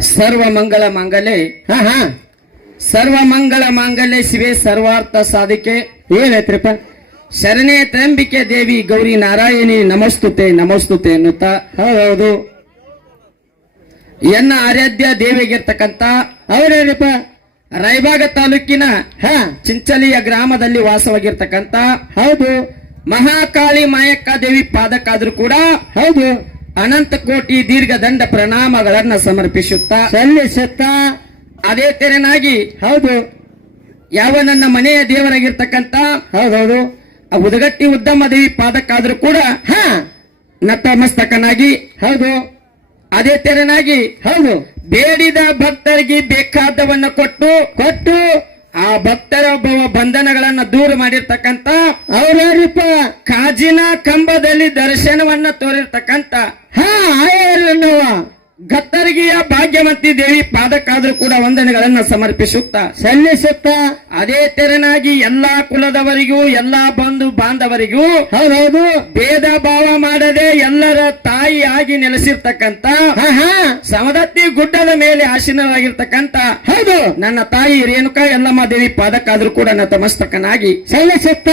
ಸರ್ವ ಮಂಗಳ ಮಾಂಗಲ್ಯ. ಹಾ ಹಾ. ಸರ್ವ ಮಂಗಳ ಮಾಂಗಲ್ಯ ಶಿವೆ ಸರ್ವಾರ್ಥ ಸಾಧಿಕೆ. ಏನೈತ್ರಿಪ್ಪ ಶರಣೆ ತ್ರಂಬಿಕೆ ದೇವಿ ಗೌರಿ ನಾರಾಯಣಿ ನಮಸ್ತುತೆ ನಮಸ್ತುತೆ ಎನ್ನುತ್ತಾ ಹೌದೌದು. ಎನ್ನ ಆರಾಧ್ಯ ದೇವಿಗಿರ್ತಕ್ಕಂತ ಅವ್ರೇನಪ್ಪ ರಾಯಬಾಗ ತಾಲೂಕಿನ ಹ. ಚಿಂಚಲಿಯ ಗ್ರಾಮದಲ್ಲಿ ವಾಸವಾಗಿರ್ತಕ್ಕಂತ ಹೌದು. ಮಹಾಕಾಳಿ ಮಾಯಕ್ಕ ದೇವಿ ಪಾದಕ್ಕಾದ್ರೂ ಕೂಡ ಹೌದು. ಅನಂತ ಕೋಟಿ ದೀರ್ಘ ದಂಡ ಪ್ರಣಾಮಗಳನ್ನ ಸಮರ್ಪಿಸುತ್ತಾ ಸಲ್ಲಿಸುತ್ತಾ ಅದೇ ತೆರನಾಗಿ ಹೌದು. ಯಾವ ನನ್ನ ಮನೆಯ ದೇವರಾಗಿರ್ತಕ್ಕಂತ ಹೌದೌದು. ಆ ಉದಗಟ್ಟಿ ಉದ್ದಮ ದೇವಿ ಪಾದಕ್ಕಾದ್ರೂ ಕೂಡ ಹಾ. ನತಮಸ್ತಕನಾಗಿ ಹೌದು. ಅದೇ ತೆರನಾಗಿ ಹೌದು. ಬೇಡಿದ ಭಕ್ತರಿಗೆ ಬೇಕಾದವನ್ನ ಕೊಟ್ಟು ಕೊಟ್ಟು ಆ ಭಕ್ತರ ಒಬ್ಬ ಬಂಧನಗಳನ್ನ ದೂರ ಮಾಡಿರ್ತಕ್ಕಂತ ಅವ್ರ್ಯಾರಿಪ್ಪ ಕಾಜಿನ ಕಂಬದಲ್ಲಿ ದರ್ಶನವನ್ನ ತೋರಿರ್ತಕ್ಕಂತ ಹಾ ಆಯಲ್ಲವ ಗತ್ತರಿಗೆಯ ಭಾಗ್ಯವಂತಿ ದೇವಿ ಪಾದಕ್ಕಾದ್ರೂ ಕೂಡ ವಂದನೆಗಳನ್ನ ಸಮರ್ಪಿಸುತ್ತ ಸಲ್ಲಿಸುತ್ತ ಅದೇ ತೆರನಾಗಿ ಎಲ್ಲಾ ಕುಲದವರಿಗೂ ಎಲ್ಲಾ ಬಂಧು ಬಾಂಧವರಿಗೂ ಹೌದೌದು ಭೇದ ಭಾವ ಮಾಡದೆ ಎಲ್ಲರ ತಾಯಿಯಾಗಿ ನೆಲೆಸಿರ್ತಕ್ಕಂತ ಸಮದತ್ತಿ ಗುಡ್ಡದ ಮೇಲೆ ಆಸೀನರಾಗಿರ್ತಕ್ಕಂತ ಹೌದು. ನನ್ನ ತಾಯಿ ರೇಣುಕಾ ಯಲ್ಲಮ್ಮ ದೇವಿ ಪಾದಕ್ಕಾದ್ರೂ ಕೂಡ ನತಮಸ್ತಕನಾಗಿ ಸಲ್ಲಿಸುತ್ತ.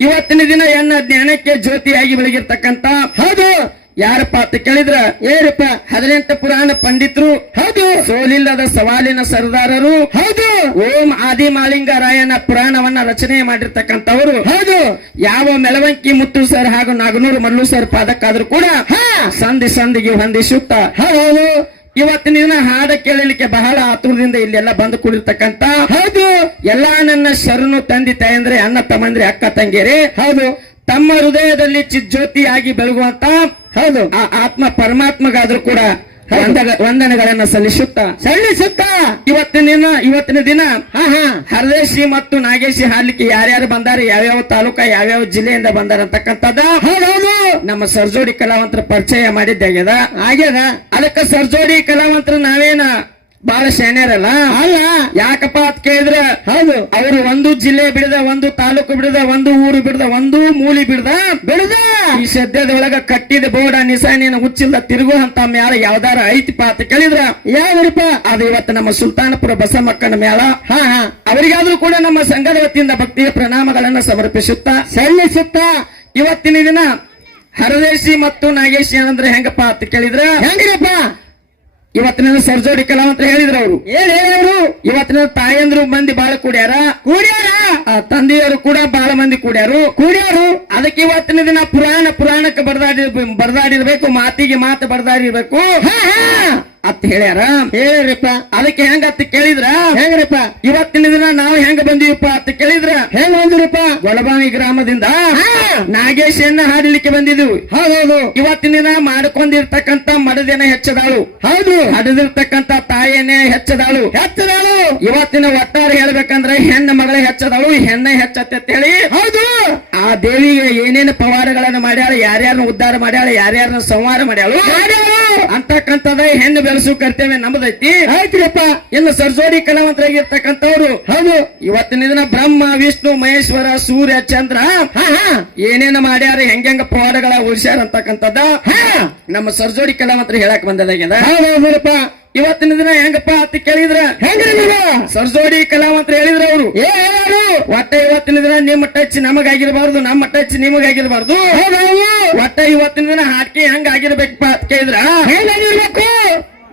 ಇವತ್ತಿನ ದಿನ ಎನ್ನ ಜ್ಞಾನಕ್ಕೆ ಜ್ಯೋತಿಯಾಗಿ ಬೆಳಗಿರ್ತಕ್ಕಂತ ಹೌದು. ಯಾರಪ್ಪ ಅಂತ ಕೇಳಿದ್ರ ಏರಪ್ಪ ಹದಿನೆಂಟು ಪುರಾಣ ಪಂಡಿತರು. ಹೌದು. ಸೋಲಿಲ್ಲದ ಸವಾಲಿನ ಸರ್ದಾರರು. ಹೌದು. ಓಂ ಆದಿಮಾಲಿಂಗರಾಯನ ಪುರಾಣವನ್ನ ರಚನೆ ಮಾಡಿರ್ತಕ್ಕಂಥವರು. ಹೌದು. ಯಾವ ಮೆಳವಂಕಿ ಮುತ್ತು ಸರ್ ಹಾಗೂ ನಾಗನೂರು ಮಲ್ಲು ಸರ್ ಪಾದಕ್ಕಾದ್ರೂ ಕೂಡ ಹಾ. ಸಂಧಿ ಸಂಧಿಗೆ ಹೊಂದಿಸುತ್ತ ಹೌದು. ಇವತ್ತಿನ ದಿನ ಹಾಡ ಕೇಳಲಿಕ್ಕೆ ಬಹಳ ಆತುರದಿಂದ ಇಲ್ಲೆಲ್ಲ ಬಂದು ಕುಳಿರ್ತಕ್ಕಂತ ಹೌದು. ಎಲ್ಲಾ ನನ್ನ ಶರಣು ತಂದಿ ತಾಯಂದ್ರೆ ಅಣ್ಣ ತಮ್ಮಂದ್ರೆ ಅಕ್ಕ ತಂಗಿಯರೇ. ಹೌದು. ತಮ್ಮ ಹೃದಯದಲ್ಲಿ ಚಿಜ್ಜ್ಯೋತಿಯಾಗಿ ಬೆಳಗುವಂತ ಹೌದು. ಆ ಆತ್ಮ ಪರಮಾತ್ಮಗಾದ್ರೂ ಕೂಡ ವಂದನೆಗಳನ್ನ ಸಲ್ಲಿಸುತ್ತ? ಸಲ್ಲಿಸುತ್ತ? ಇವತ್ತಿನ ದಿನ ಇವತ್ತಿನ ದಿನ ಹರದೇಶಿ ಮತ್ತು ನಾಗೇಶಿ ಹಾಡ್ಲಿಕ್ಕೆ ಯಾರ್ಯಾರು ಬಂದಾರೆ ಯಾವ್ಯಾವ ತಾಲೂಕ ಯಾವ್ಯಾವ ಜಿಲ್ಲೆಯಿಂದ ಬಂದಾರ ಅಂತಕ್ಕಂಥದ್ದ? ಹೌದೌದು. ನಮ್ಮ ಸರ್ಜೋಡಿ ಕಲಾವಂತರ ಪರಿಚಯ ಮಾಡಿದ್ದಾಗ್ಯದ? ಆಗ್ಯದ. ಅದಕ್ಕ ಸರ್ಜೋಡಿ ಕಲಾವಂತರ ನಾವೇನ? ಬಹಳ ಶಾಣ್ಯರಲ್ಲ ಅಲ್ಲ. ಯಾಕಪ್ಪ ಅಂತ ಕೇಳಿದ್ರ ಹೌದು. ಅವರು ಒಂದು ಜಿಲ್ಲೆ ಬಿಡದ ಒಂದು ತಾಲೂಕು ಬಿಡದ ಒಂದು ಊರು ಬಿಡದ ಒಂದು ಮೂಲಿ ಬಿಡದ ಬಿಡುದ. ಸದ್ಯದೊಳಗ ಕಟ್ಟಿದ ಬೋಡ ನಿಸಾನಿನ ಹುಚ್ಚಿಲ್ಲ ತಿರುಗುವಂತ ಮ್ಯಾಲ ಯಾವ್ದಾರ ಐತಿಪ ಅಂತ ಕೇಳಿದ್ರ? ಯಾವ್ದಪ್ಪ ಅದು ಇವತ್ತು ನಮ್ಮ ಸುಲ್ತಾನಪುರ ಬಸಮಕ್ಕನ ಮೇಳ ಹಾ ಹಾ. ಅವರಿಗಾದ್ರೂ ಕೂಡ ನಮ್ಮ ಸಂಘದ ವತಿಯಿಂದ ಭಕ್ತಿಯ ಪ್ರಣಾಮಗಳನ್ನ ಸಮರ್ಪಿಸುತ್ತಾ? ಸಲ್ಲಿಸುತ್ತ? ಇವತ್ತಿನ ದಿನ ಹರದೇಶಿ ಮತ್ತು ನಾಗೇಶಿ ಏನಂದ್ರೆ ಹೆಂಗಪ್ಪ ಅಂತ ಕೇಳಿದ್ರ? ಹೆಂಗಿರಪ್ಪ? ಇವತ್ತಿನ ಸರ್ಜೋಡಿ ಕಲಾವಂತ ಹೇಳಿದ್ರು ಅವರು. ಏನ್ ಹೇಳಿದ್ರು? ಇವತ್ತಿನ ತಾಯಂದ್ರು ಮಂದಿ ಬಾಳ ಕೂಡ್ಯಾರ? ಕೂಡ್ಯಾರ? ಆ ತಂದೆಯರು ಕೂಡ ಬಹಳ ಮಂದಿ ಕೂಡ್ಯಾರು. ಕೂಡ್ಯಾರು? ಅದಕ್ಕೆ ಇವತ್ತಿನ ದಿನ ಪುರಾಣ, ಪುರಾಣಕ್ಕೆ ಬರ್ದಾಡಿ ಬರ್ದಾಡಿರ್ಬೇಕು, ಮಾತಿಗೆ ಮಾತು ಬರ್ದಾಡಿರ್ಬೇಕು. ಹಾ ಹಾ! ಅಂತ ಹೇಳ್ಯಾರ? ಹೇಳ್ರಿಪ್ಪ ಅದಕ್ಕೆ ಹೆಂಗತ್ತ ಕೇಳಿದ್ರ? ಹೆಂಗ್ರಿಪ್ಪ ಇವತ್ತಿನ ದಿನ ನಾವು ಹೆಂಗ ಬಂದೀವಪ್ಪ ಅಂತ ಕೇಳಿದ್ರ? ಹೆಂಗ್ ಬಂದಿರಪ್ಪ ಗೊಳಬಾವಿ ಗ್ರಾಮದಿಂದ ಹಾ. ನಾಗೇಶನ್ನ ಹಾಡಲಿಕ್ಕೆ ಬಂದಿದ್ವಿ. ಹೌದೌದು. ಇವತ್ತಿನ ದಿನ ಮಾಡ್ಕೊಂಡಿರ್ತಕ್ಕಂತ ಮಡದೇನ ಹೆಚ್ಚದಾಳು. ಹೌದು. ಹಡದಿರ್ತಕ್ಕಂತ ತಾಯಿಯನ್ನೇ ಹೆಚ್ಚದಾಳು. ಹೆಚ್ಚದಾಳು. ಇವತ್ತಿನ ಒಟ್ಟಾರೆ ಹೇಳ್ಬೇಕಂದ್ರೆ ಹೆಣ್ಣ ಮಗಳ ಹೆಚ್ಚದಾಳು ಹೆಣ್ಣ ಹೆಚ್ಚತ್ತೆ ಅಂತ ಹೇಳಿ. ಹೌದು. ದೇವಿಗೆ ಏನೇನು ಪವಾರಗಳನ್ನು ಮಾಡ್ಯಾಳ ಯಾರ್ಯಾರನ್ನ ಉದ್ಧಾರ ಮಾಡ್ಯಾಳ ಯಾರ್ಯಾರನ್ನ ಸಂಹಾರ ಮಾಡ್ಯಾಳು. ಅಂತಕ್ಕಂಥದ ಹೆಣ್ಣು ಬೆಳೆಸು ಕರ್ತೇವೆ ನಮ್ದೈತಿ. ಆಯ್ತ್ರಿಪ್ಪ! ಇನ್ನು ಸರ್ಜೋಡಿ ಕಲಾವಂತರಾಗಿರ್ತಕ್ಕಂಥವ್ರು ಹೌದು. ಇವತ್ತಿನ ದಿನ ಬ್ರಹ್ಮ ವಿಷ್ಣು ಮಹೇಶ್ವರ ಸೂರ್ಯ ಚಂದ್ರ ಏನೇನು ಮಾಡ್ಯಾರ ಹೆಂಗೆಂಗ ಪವಾಡಗಳ ಉಳಿಸ್ಯಾರ ಅಂತಕ್ಕಂಥದ್ದ ಹಾ. ನಮ್ಮ ಸರ್ಜೋಡಿ ಕಲಾವಂತರ ಹೇಳಕ್ ಬಂದದಾಗ್ಯದ. ಇವತ್ತಿನ ದಿನ ಹೆಂಗಪ್ಪ ಅಂತ ಕೇಳಿದ್ರ? ಹೆಂಗ್ರಿ ನೀವು? ಸರ್ಜೋಡಿ ಕಲಾವಂತ ಹೇಳಿದ್ರ ಅವರು. ಏ ಒಟ್ಟ ಇವತ್ತಿನ ದಿನ ನಿಮ್ಮ ಟಚ್ ನಮಗಾಗಿರ್ಬಾರ್ದು ನಮ್ಮ ಟಚ್ ನಿಮಗಾಗಿರ್ಬಾರ್ದು. ಒಟ್ಟ ಇವತ್ತಿನ ದಿನ ಹಾಕಿ ಹೆಂಗ ಆಗಿರ್ಬೇಕಪ್ಪ ಅಂತ ಕೇಳಿದ್ರ? ಹೆಂಗಾಗಿರ್ಬೇಕು?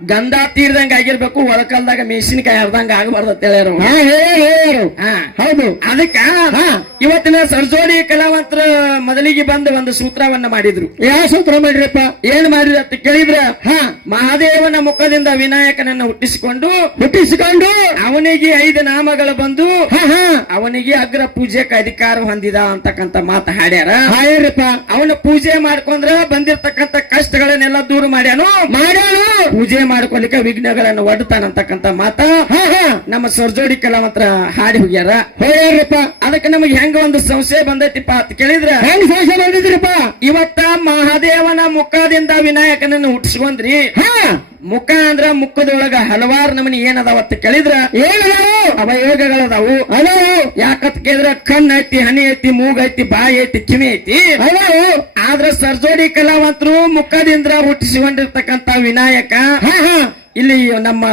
ಗಂಧ ತೀರ್ದಂಗ ಆಗಿರ್ಬೇಕು ಒಳಕಲ್ದಾಗ ಮೆಣಸಿನಕಾಯಿ ಹರ್ದಂಗ ಆಗಬಾರ್ದು ಅಂತ ಹೇಳ್ಯಾರ. ಹೌದು. ಅದಕ್ಕ. ಇವತ್ತಿನ ಸರ್ಜೋಡಿ ಕಲಾವಂತರ ಮೊದಲಿಗೆ ಬಂದು ಒಂದು ಸೂತ್ರವನ್ನ ಮಾಡಿದ್ರು. ಯಾವ ಸೂತ್ರ ಮಾಡಿರಪ್ಪ ಏನ್ ಮಾಡಿದ್ರು ಅಂತ ಕೇಳಿದ್ರ? ಹ. ಮಹಾದೇವನ ಮುಖದಿಂದ ವಿನಾಯಕನನ್ನ ಹುಟ್ಟಿಸಿಕೊಂಡು ಹುಟ್ಟಿಸಿಕೊಂಡು ಅವನಿಗೆ ಐದು ನಾಮಗಳು ಬಂದು ಅವನಿಗೆ ಅಗ್ರ ಪೂಜೆಗೆ ಅಧಿಕಾರ ಹೊಂದಿದ ಅಂತಕ್ಕಂತ ಮಾತು ಹಾಡ್ಯಾರ. ಹಾ ಅವನು ಅವನ ಪೂಜೆ ಮಾಡ್ಕೊಂಡ್ರ ಬಂದಿರ್ತಕ್ಕಂತ ಕಷ್ಟಗಳನ್ನೆಲ್ಲ ದೂರ ಮಾಡ್ಯಾನು. ಮಾಡ್ಯಾನು. ಪೂಜೆ ಮಾಡ್ಕೊಲಿಕ್ಕೆ ವಿಘ್ನಗಳನ್ನು ಒಡ್ತಾನಂತಕ್ಕಂತ ಮಾತ. ನಮ್ಮ ಸರ್ಜೋಡಿ ಕಲಾವಂತರ ಹಾಡಿ ಹೋಗ್ಯಾರ. ಹೋಗ್ಯಾರಪ್ಪ ಅದಕ್ಕೆ ನಮಗೆ ಹೆಂಗ ಒಂದು ಸಂಶಯ ಬಂದೈತಿಪ್ಪ ಅಂತ ಕೇಳಿದ್ರೆ ಹೆಂಗ್ ಸಂಶಯ ಮಾಡಿದ್ರಿಪ್ಪ ಇವತ್ತ ಮಹಾದೇವನ ಮುಖದಿಂದ ವಿನಾಯಕನನ್ನು ಹುಟ್ಟಿಸ್ಕೊಂಡ್ರಿ ಹಾ. ಮುಖ ಅಂದ್ರ ಮುಖದೊಳಗ ಹಲವಾರು ನಮನಿ ಏನದಾವ ಅಂತ ಕೇಳಿದ್ರ? ಏನದಾವು? ಅವಯೋಗಗಳದಾವು. ಅದಾವು ಯಾಕತ್ ಕೇಳಿದ್ರ? ಕಣ್ ಐತಿ ಹನಿ ಐತಿ ಮೂಗ್ ಐತಿ ಬಾಯಿ ಐತಿ ಕಿವಿ ಐತಿ. ಅದಾವು ಆದ್ರ ಸರ್ಜೋಡಿ ಕಲಾವಂತರು ಮುಖದಿಂದ ಹುಟ್ಟಿಸಿಕೊಂಡಿರ್ತಕ್ಕಂತ ವಿನಾಯಕ. ಹಾ ಹಾ. ಇಲ್ಲಿ ನಮ್ಮ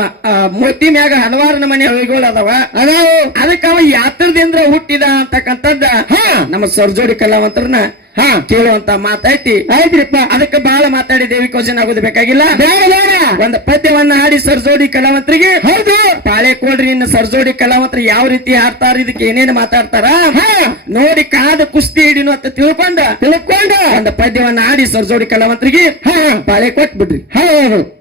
ಮೂರ್ತಿ ಮ್ಯಾಗ ಹಲವಾರು ನಮನೆ ಅವಿಗಳು ಅದಾವ. ಅದಾವು ಅದಕ್ಕ ಅವ ಯಾತ್ರದಿಂದ ಹುಟ್ಟಿದ ಅಂತಕ್ಕಂಥದ್ದ ಹಾ. ನಮ್ಮ ಸರ್ಜೋಡಿ ಕಲಾವಂತರನ್ನ ಹಾ ಕೇಳುವಂತ ಮಾತೈತಿ ಆಯ್ತ್ರಿಪ್ಪ ಅದಕ್ಕೆ ಬಹಳ ಮಾತಾಡಿ ದೇವಿ ಕೋಜನ್ ಆಗೋದು ಬೇಕಾಗಿಲ್ಲ? ಬೇಡ ಬೇಡ. ಒಂದ್ ಪದ್ಯವನ್ನ ಹಾಡಿ ಸರ್ಜೋಡಿ ಕಲಾವಂತರಿಗೆ. ಹೌದು. ಪಾಳೆ ಕೊಡ್ರಿ ಇನ್ನು ಸರ್ಜೋಡಿ ಕಲಾವಂತರು ಯಾವ ರೀತಿ ಹಾಡ್ತಾರ ಇದಕ್ಕೆ ಏನೇನು ಮಾತಾಡ್ತಾರ? ಹಾ. ನೋಡಿ ಕಾದ ಕುಸ್ತಿ ಹಿಡಿನು ಅಂತ ತಿಳ್ಕೊಂಡ. ತಿಳ್ಕೊಂಡ. ಒಂದು ಪದ್ಯವನ್ನ ಹಾಡಿ ಸರ್ಜೋಡಿ ಕಲಾವಂತರಿಗೆ. ಹಾ. ಪಾಳೆ ಕೊಟ್ಬಿಡ್ರಿ. ಹೌದು.